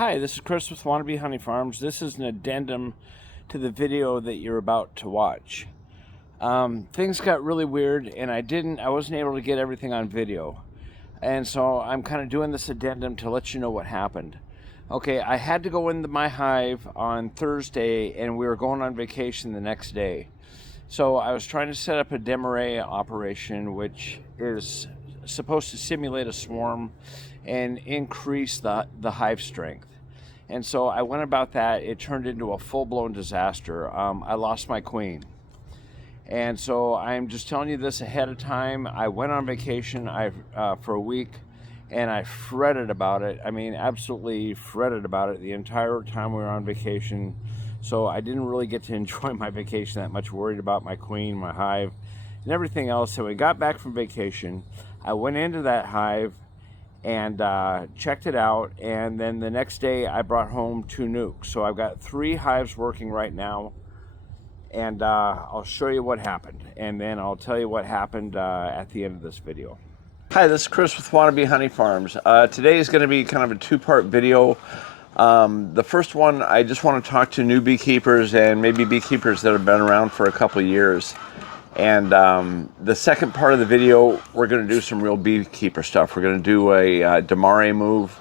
Hi, this is Chris with Wannabe Honey Farms. This is an addendum to the video that you're about to watch. Things got really weird and I wasn't able to get everything on video. And so I'm kind of doing this addendum to let you know what happened. Okay, I had to go into my hive on Thursday and we were going on vacation the next day. So I was trying to set up a demaree operation, which is supposed to simulate a swarm and increase the hive strength. And so I went about that. It turned into a full-blown disaster. I lost my queen. And so I'm just telling you this ahead of time. I went on vacation for a week and I fretted about it. I mean, absolutely fretted about it the entire time we were on vacation. So I didn't really get to enjoy my vacation that much, worried about my queen, my hive, and everything else. So we got back from vacation. I went into that hive and checked it out, and then the next day I brought home 2 nukes. So I've got 3 hives working right now, and I'll show you what happened, and then I'll tell you what happened at the end of this video. Hi, this is Chris with Wannabe Honey Farms. Today is going to be kind of a 2-part video. The first one, I just want to talk to new beekeepers and maybe beekeepers that have been around for a couple of years. And the second part of the video, we're going to do some real beekeeper stuff. We're going to do a demaree move,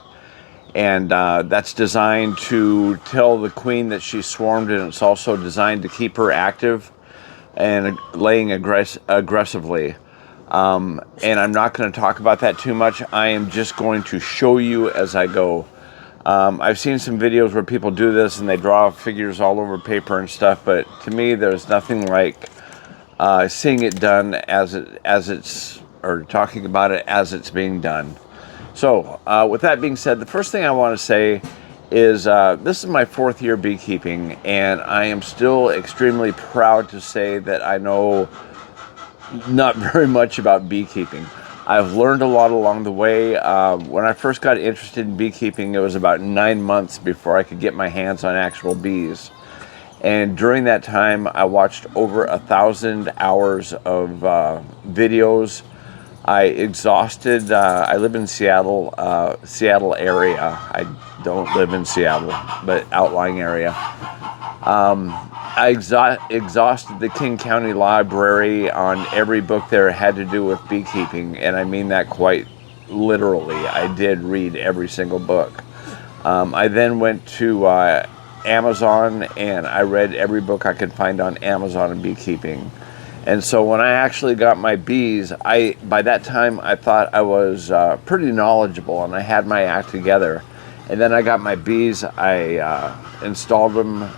and that's designed to tell the queen that she's swarmed, and it's also designed to keep her active and laying aggressively. And I'm not going to talk about that too much. I am just going to show you as I go. I've seen some videos where people do this and they draw figures all over paper and stuff, but to me there's nothing like seeing it done or talking about it as it's being done. So with that being said, the first thing I want to say is this is my 4th year beekeeping, and I am still extremely proud to say that I know not very much about beekeeping. I've learned a lot along the way. When I first got interested in beekeeping, it was about 9 months before I could get my hands on actual bees. And during that time, I watched over 1,000 hours of videos. I exhausted, I live in Seattle area. I don't live in Seattle, but outlying area. I exhausted the King County Library on every book there had to do with beekeeping, and I mean that quite literally. I did read every single book. I then went to Amazon, and I read every book I could find on Amazon in beekeeping. And so when I actually got my bees, by that time I thought I was pretty knowledgeable and I had my act together. And then I got my bees, I installed them,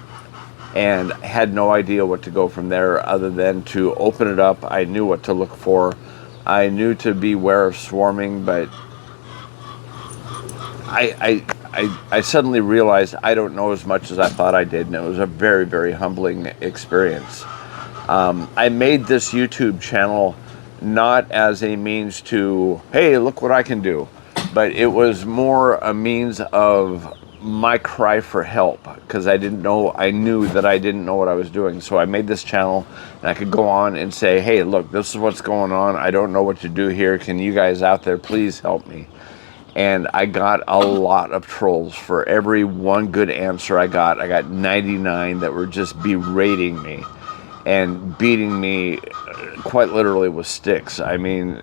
and had no idea what to go from there other than to open it up. I knew what to look for. I knew to beware of swarming, but I suddenly realized I don't know as much as I thought I did, and it was a very, very humbling experience. I made this YouTube channel not as a means to, hey, look what I can do, but it was more a means of my cry for help, because I knew that I didn't know what I was doing. So I made this channel, and I could go on and say, hey, look, this is what's going on. I don't know what to do here. Can you guys out there please help me? And I got a lot of trolls. For every one good answer I got 99 that were just berating me and beating me quite literally with sticks. I mean,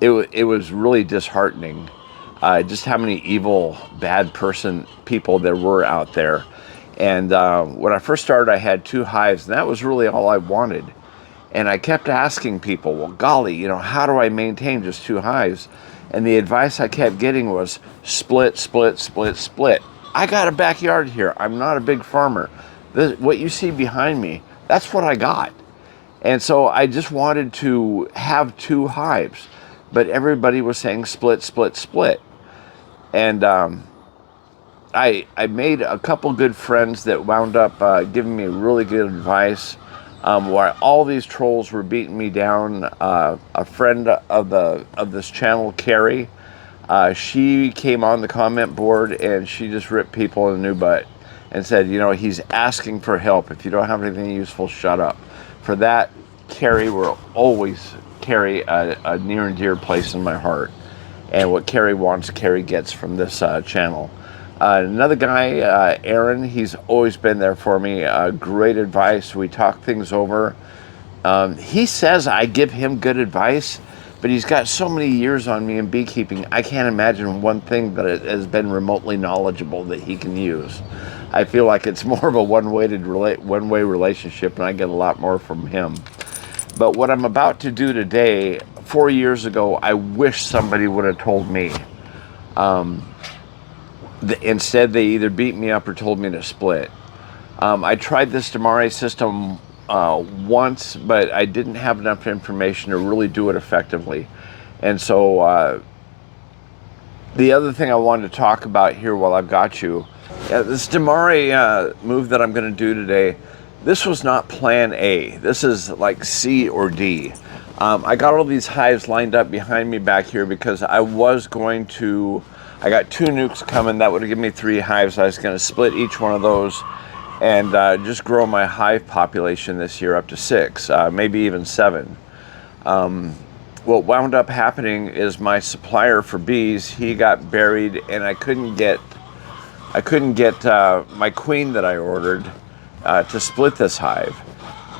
it was really disheartening. Just how many evil, bad people there were out there. And when I first started, I had 2 hives, and that was really all I wanted. And I kept asking people, well, golly, how do I maintain just 2 hives? And the advice I kept getting was split, split, split, split. I got a backyard here. I'm not a big farmer. What you see behind me, that's what I got. And so I just wanted to have 2 hives, but everybody was saying split, split, split. And I made a couple good friends that wound up giving me really good advice. While all these trolls were beating me down, a friend of this channel, Carrie, she came on the comment board and she just ripped people in the new butt and said, he's asking for help. If you don't have anything useful, shut up. For that, Carrie will always carry a near and dear place in my heart. And what Carrie wants, Carrie gets from this channel. Another guy, Aaron, he's always been there for me. Great advice. We talk things over. He says I give him good advice, but he's got so many years on me in beekeeping, I can't imagine one thing that has been remotely knowledgeable that he can use. I feel like it's more of a one-way relationship, and I get a lot more from him. But what I'm about to do today, 4 years ago, I wish somebody would have told me. Instead, they either beat me up or told me to split. I tried this demaree system once, but I didn't have enough information to really do it effectively. And so the other thing I wanted to talk about here while I've got you, this demaree move that I'm going to do today, this was not plan A. This is like C or D. I got all these hives lined up behind me back here because I got 2 nukes coming. That would have given me 3 hives. I was going to split each one of those and just grow my hive population this year up to 6, maybe even 7. What wound up happening is my supplier for bees, he got buried, and I couldn't get my queen that I ordered to split this hive.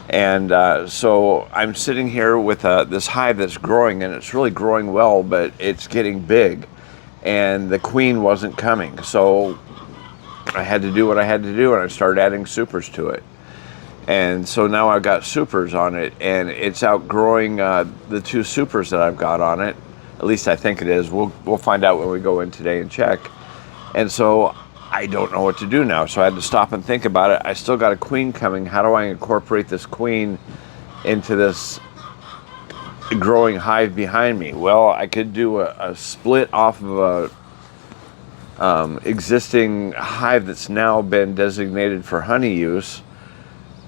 And so I'm sitting here with this hive that's growing, and it's really growing well, but it's getting big, and the queen wasn't coming. So I had to do what I had to do, and I started adding supers to it. And so now I've got supers on it, and it's outgrowing the 2 supers that I've got on it. At least I think it is. We'll find out when we go in today and check. And so I don't know what to do now. So I had to stop and think about it. I still got a queen coming. How do I incorporate this queen into this growing hive behind me? Well, I could do a split off of a existing hive that's now been designated for honey use.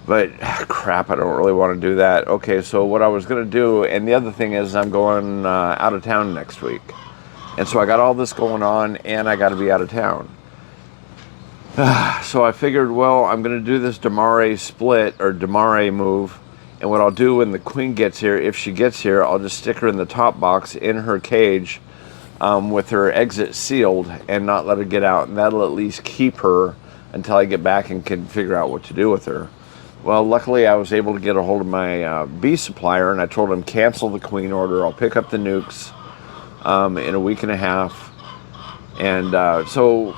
But crap, I don't really want to do that. Okay, so what I was going to do, and the other thing is I'm going out of town next week. And so I got all this going on, and I got to be out of town. So I figured, well, I'm going to do this demaree split, or demaree move. And what I'll do when the queen gets here, if she gets here, I'll just stick her in the top box in her cage with her exit sealed and not let her get out. And that'll at least keep her until I get back and can figure out what to do with her. Well, luckily I was able to get a hold of my bee supplier, and I told him cancel the queen order. I'll pick up the nukes in a week and a half. And so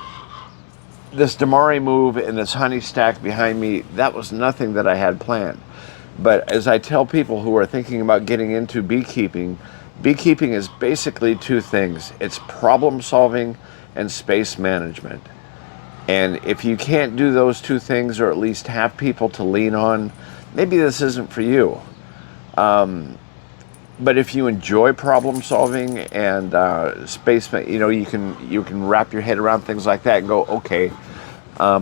this demaree move and this honey stack behind me, that was nothing that I had planned. But as I tell people who are thinking about getting into beekeeping, beekeeping is basically 2 things. It's problem solving and space management. And if you can't do those 2 things, or at least have people to lean on, maybe this isn't for you. But if you enjoy problem solving and space, you can wrap your head around things like that and go, okay,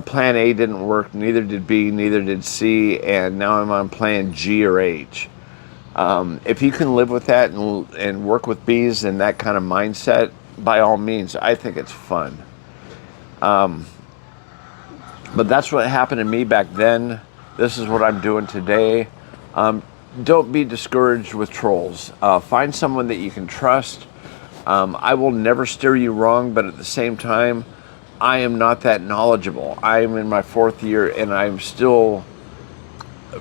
plan A didn't work, neither did B, neither did C, and now I'm on plan G or H. If you can live with that and work with bees in that kind of mindset, by all means, I think it's fun. But that's what happened to me back then. This is what I'm doing today. Don't be discouraged with trolls. Find someone that you can trust. I will never steer you wrong, but at the same time, I am not that knowledgeable. I am in my 4th year, and I'm still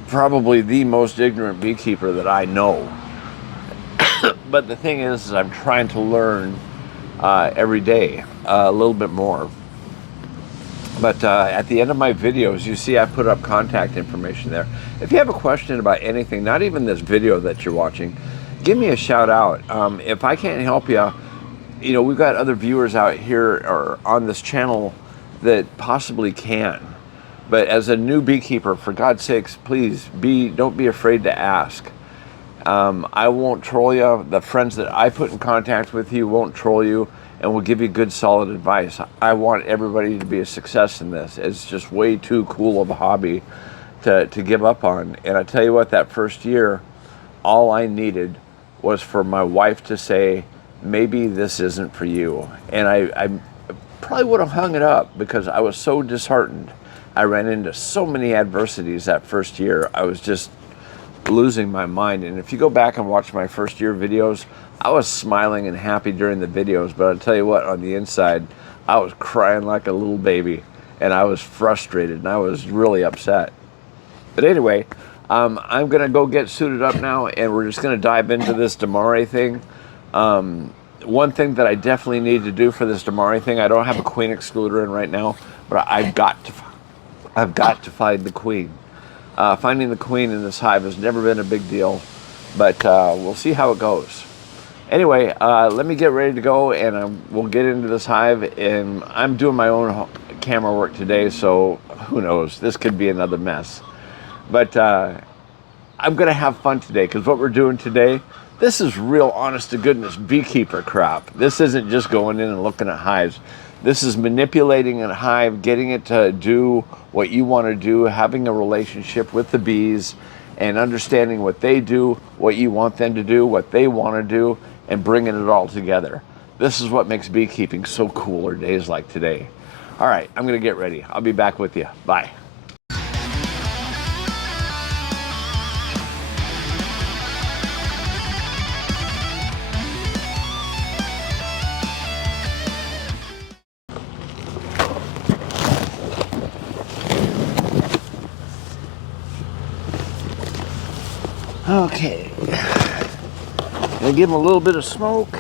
probably the most ignorant beekeeper that I know. But the thing is I'm trying to learn every day a little bit more. But at the end of my videos, you see I put up contact information there. If you have a question about anything, not even this video that you're watching, give me a shout out. If I can't help you, we've got other viewers out here or on this channel that possibly can. But as a new beekeeper, for God's sakes, please don't be afraid to ask. I won't troll you. The friends that I put in contact with you won't troll you, and will give you good, solid advice. I want everybody to be a success in this. It's just way too cool of a hobby to give up on. And I tell you what, that first year, all I needed was for my wife to say, maybe this isn't for you. And I probably would have hung it up because I was so disheartened. I ran into so many adversities that first year. I was just losing my mind. And if you go back and watch my first year videos, I was smiling and happy during the videos, but I'll tell you what, on the inside, I was crying like a little baby, and I was frustrated, and I was really upset. But anyway, I'm going to go get suited up now, and we're just going to dive into this demaree thing. One thing that I definitely need to do for this demaree thing, I don't have a queen excluder in right now, but I've got to find the queen. Finding the queen in this hive has never been a big deal, but we'll see how it goes. Anyway, let me get ready to go, and we'll get into this hive. And I'm doing my own camera work today, so who knows? This could be another mess. But I'm going to have fun today, because what we're doing today, this is real honest to goodness beekeeper crap. This isn't just going in and looking at hives. This is manipulating a hive, getting it to do what you want to do, having a relationship with the bees, and understanding what they do, what you want them to do, what they want to do, and bringing it all together. This is what makes beekeeping so cool on days like today. All right, I'm going to get ready. I'll be back with you. Bye. Okay, gonna give them a little bit of smoke.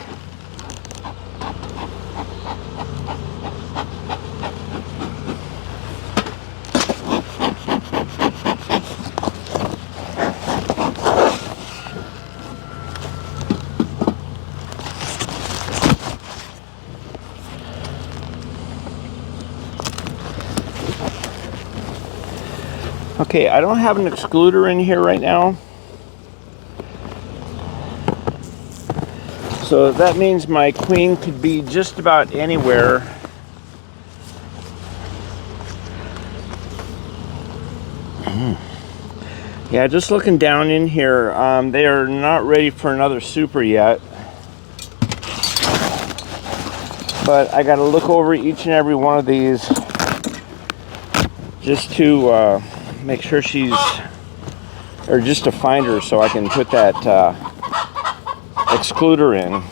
Okay, I don't have an excluder in here right now. So that means my queen could be just about anywhere. Yeah, just looking down in here, they are not ready for another super yet. But I gotta look over each and every one of these just to make sure she's, or just to find her so I can put that excluder in.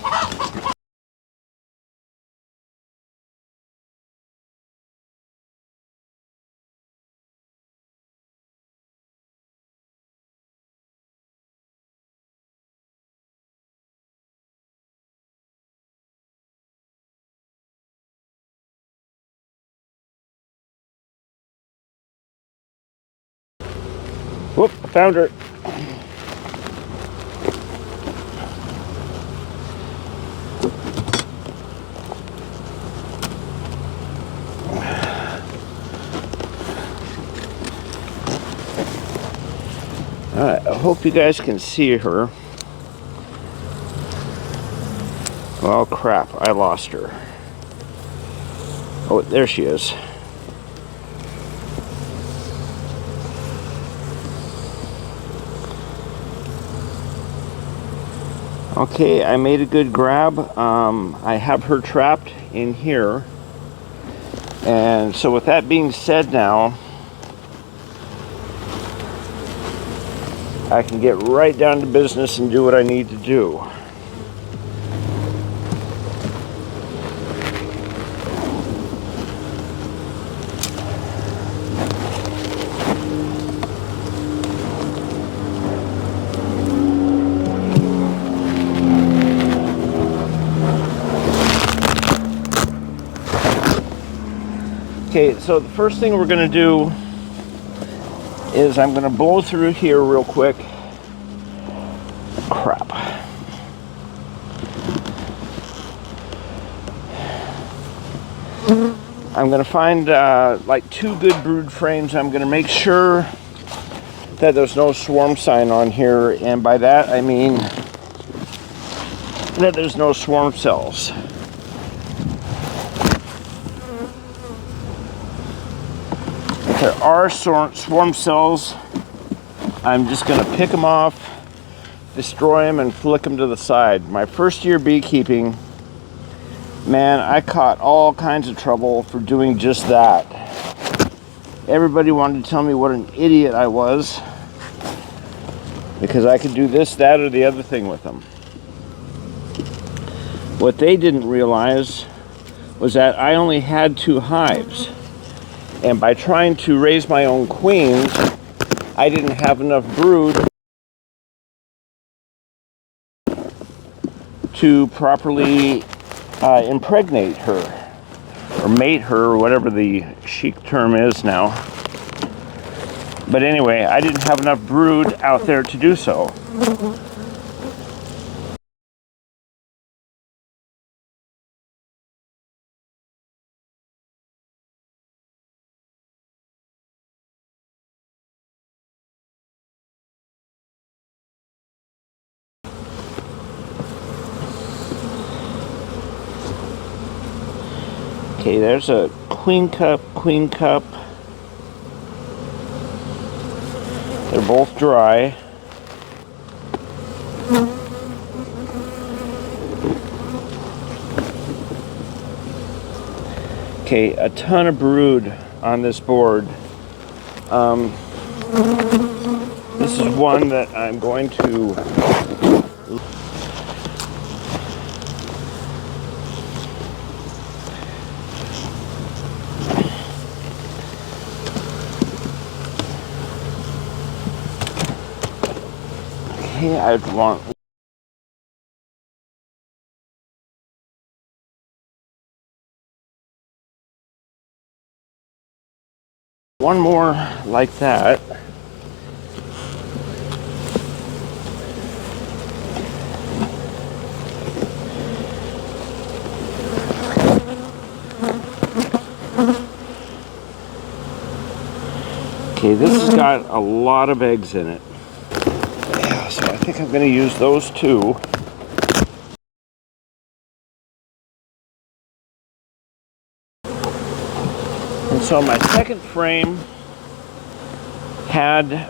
Whoop, I found her. Alright, I hope you guys can see her. Well, crap, I lost her. Oh, there she is. Okay, I made a good grab. I have her trapped in here. And so with that being said now, I can get right down to business and do what I need to do. Okay, so the first thing we're going to do is I'm going to blow through here real quick. Crap. I'm going to find like 2 good brood frames. I'm going to make sure that there's no swarm sign on here, and by that I mean that there's no swarm cells. If there are swarm cells, I'm just going to pick them off, destroy them, and flick them to the side. My first year beekeeping, man, I caught all kinds of trouble for doing just that. Everybody wanted to tell me what an idiot I was because I could do this, that, or the other thing with them. What they didn't realize was that I only had 2 hives. And by trying to raise my own queens, I didn't have enough brood to properly impregnate her, or mate her, or whatever the chic term is now. But anyway, I didn't have enough brood out there to do so. Okay, there's a queen cup, queen cup. They're both dry. Okay, a ton of brood on this board. This is one that I'm going to I want one more like that. Okay, this has got a lot of eggs in it. Yeah, so I think I'm going to use those 2. And so my second frame had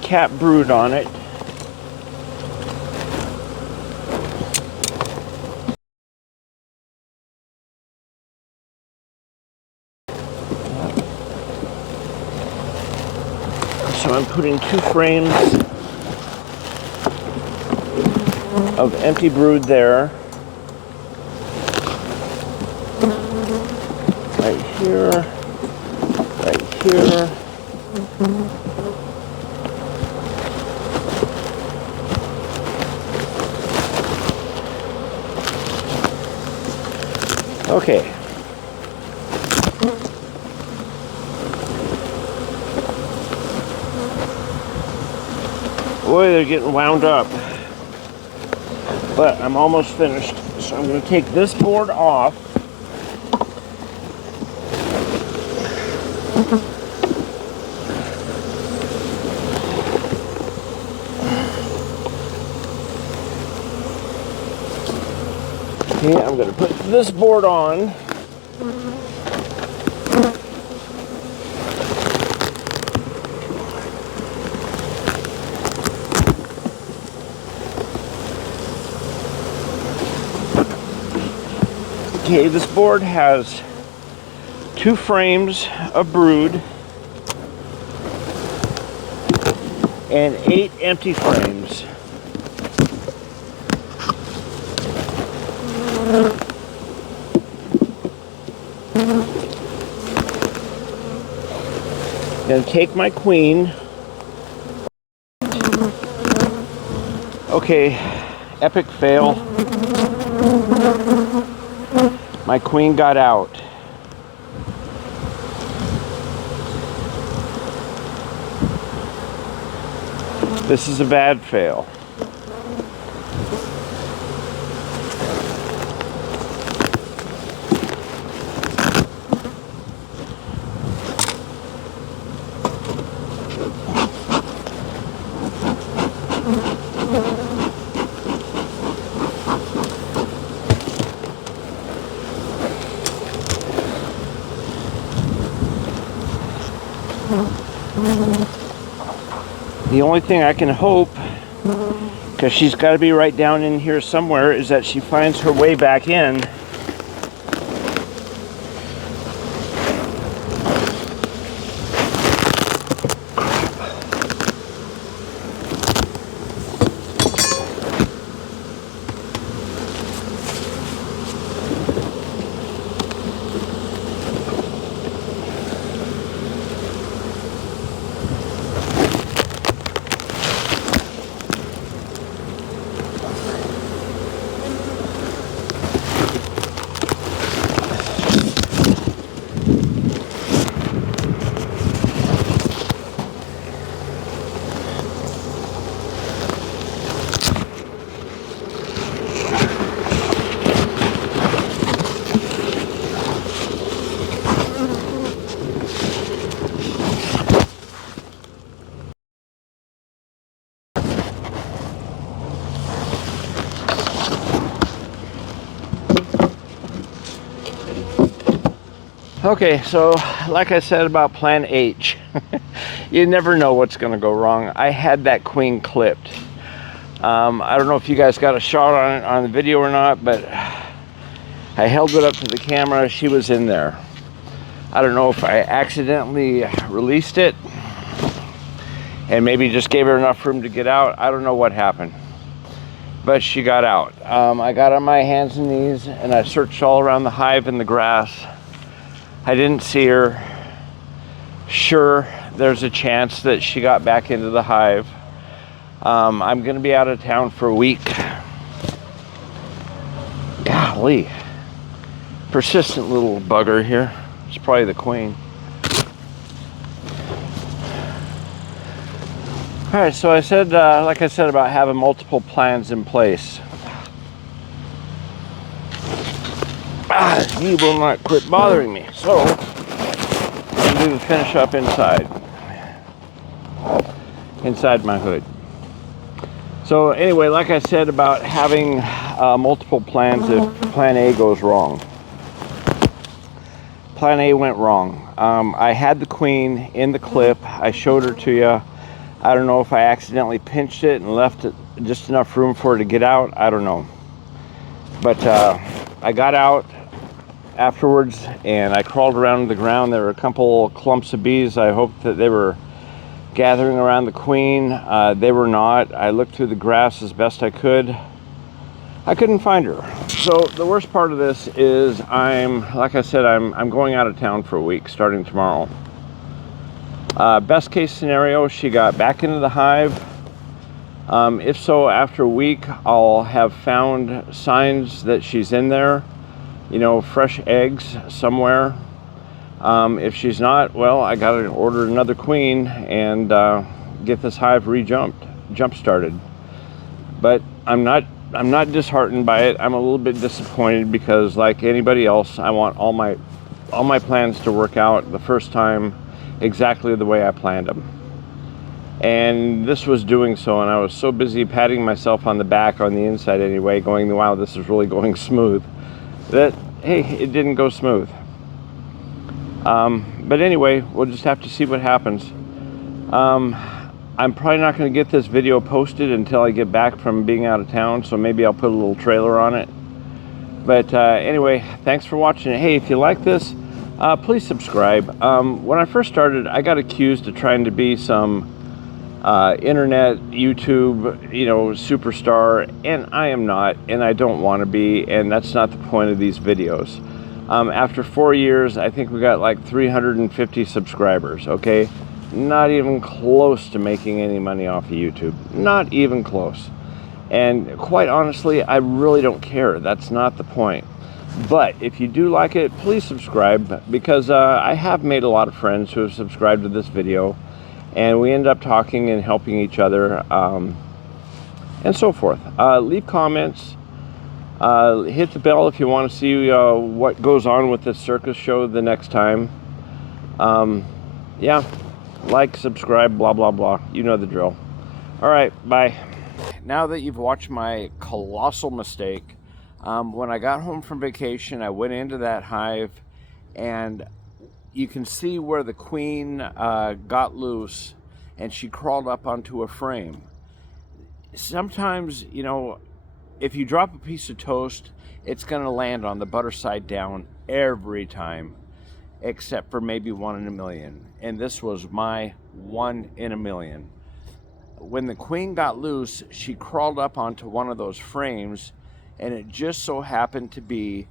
cat brood on it. So I'm putting 2 frames of empty brood there. Right here, right here. Okay. Boy, they're getting wound up. But I'm almost finished. So I'm going to take this board off. Okay, I'm going to put this board on. Okay, this board has 2 frames of brood and 8 empty frames. I'm going to take my queen. Okay, epic fail. My queen got out. This is a bad fail. The only thing I can hope, because she's got to be right down in here somewhere, is that she finds her way back in. Okay, so like I said about Plan H, you never know what's going to go wrong. I had that queen clipped. I don't know if you guys got a shot on it on the video or not, but I held it up to the camera. She was in there. I don't know if I accidentally released it and maybe just gave her enough room to get out. I don't know what happened, but she got out. I got on my hands and knees and I searched all around the hive and the grass. I didn't see her. Sure, there's a chance that she got back into the hive. I'm gonna be out of town for a week. Golly, persistent little bugger here. It's probably the queen. All right, so I said, like I said about having multiple plans in place. He will not quit bothering me. So I'm going to finish up inside my hood. So anyway, like I said about having multiple plans if Plan A goes wrong. Plan A went wrong. I had the queen in the clip. I showed her to you. I don't know if I accidentally pinched it and left it just enough room for her to get out. I don't know. But I got out afterwards and I crawled around the ground. There were a couple clumps of bees. I hoped that they were gathering around the queen. They were not. I looked through the grass as best I could. I couldn't find her. So the worst part of this is like I said, I'm going out of town for a week starting tomorrow. Best case scenario, she got back into the hive. If so, after a week, I'll have found signs that she's in there, you know, fresh eggs somewhere. If she's not, well, I gotta order another queen and get this hive jump started. But I'm not disheartened by it. I'm a little bit disappointed because, like anybody else, I want all my plans to work out the first time exactly the way I planned them. And this was doing so, and I was so busy patting myself on the back, on the inside anyway, going, wow, this is really going smooth, that, hey, it didn't go smooth. But anyway, we'll just have to see what happens. I'm probably not going to get this video posted until I get back from being out of town, so maybe I'll put a little trailer on it. But anyway, thanks for watching it. Hey, if you like this, please subscribe. When I first started, I got accused of trying to be some internet, YouTube, you know, superstar, and I am not, and I don't want to be, and that's not the point of these videos. After 4 years, I think we got like 350 subscribers, okay? Not even close to making any money off of YouTube. Not even close. And quite honestly, I really don't care. That's not the point. But if you do like it, please subscribe, because I have made a lot of friends who have subscribed to this video, and we end up talking and helping each other, and so forth. Leave comments. Hit the bell if you want to see what goes on with this circus show the next time. Yeah, like, subscribe, blah, blah, blah. You know the drill. All right, bye. Now that you've watched my colossal mistake, when I got home from vacation, I went into that hive, and you can see where the queen got loose, and she crawled up onto a frame. Sometimes, you know, if you drop a piece of toast, it's going to land on the butter side down every time, except for maybe 1 in a million. And this was my 1 in a million. When the queen got loose, she crawled up onto one of those frames, and it just so happened to be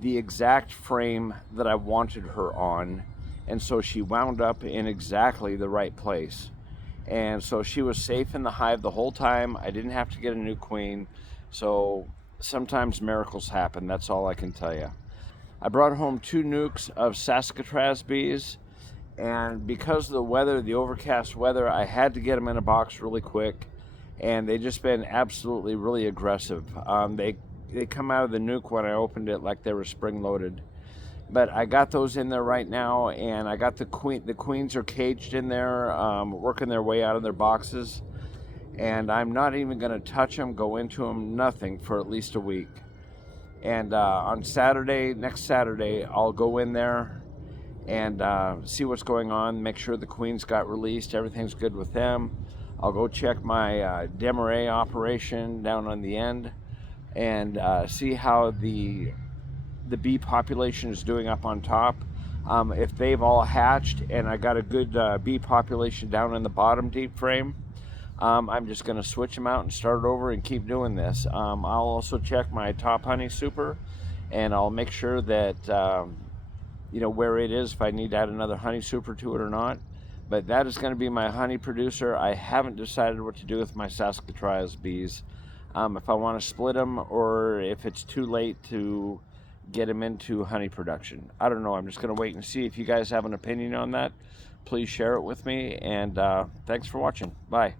the exact frame that I wanted her on. And so she wound up in exactly the right place. And so she was safe in the hive the whole time. I didn't have to get a new queen. So sometimes miracles happen. That's all I can tell you. I brought home 2 nukes of Saskatraz bees. And because of the weather, the overcast weather, I had to get them in a box really quick. And they just been absolutely really aggressive. They come out of the nuke when I opened it like they were spring-loaded. But I got those in there right now, and I got the queens are caged in there, working their way out of their boxes. And I'm not even going to touch them, go into them, nothing for at least a week. And on Saturday, next Saturday, I'll go in there and see what's going on, make sure the queens got released, everything's good with them. I'll go check my demaree operation down on the end and see how the bee population is doing up on top. If they've all hatched and I got a good bee population down in the bottom deep frame, I'm just going to switch them out and start over and keep doing this. I'll also check my top honey super, and I'll make sure that you know where it is, if I need to add another honey super to it or not. But that is going to be my honey producer. I haven't decided what to do with my Saskatraz bees. If I want to split them or if it's too late to get them into honey production. I don't know. I'm just going to wait and see. If you guys have an opinion on that, please share it with me. And thanks for watching. Bye.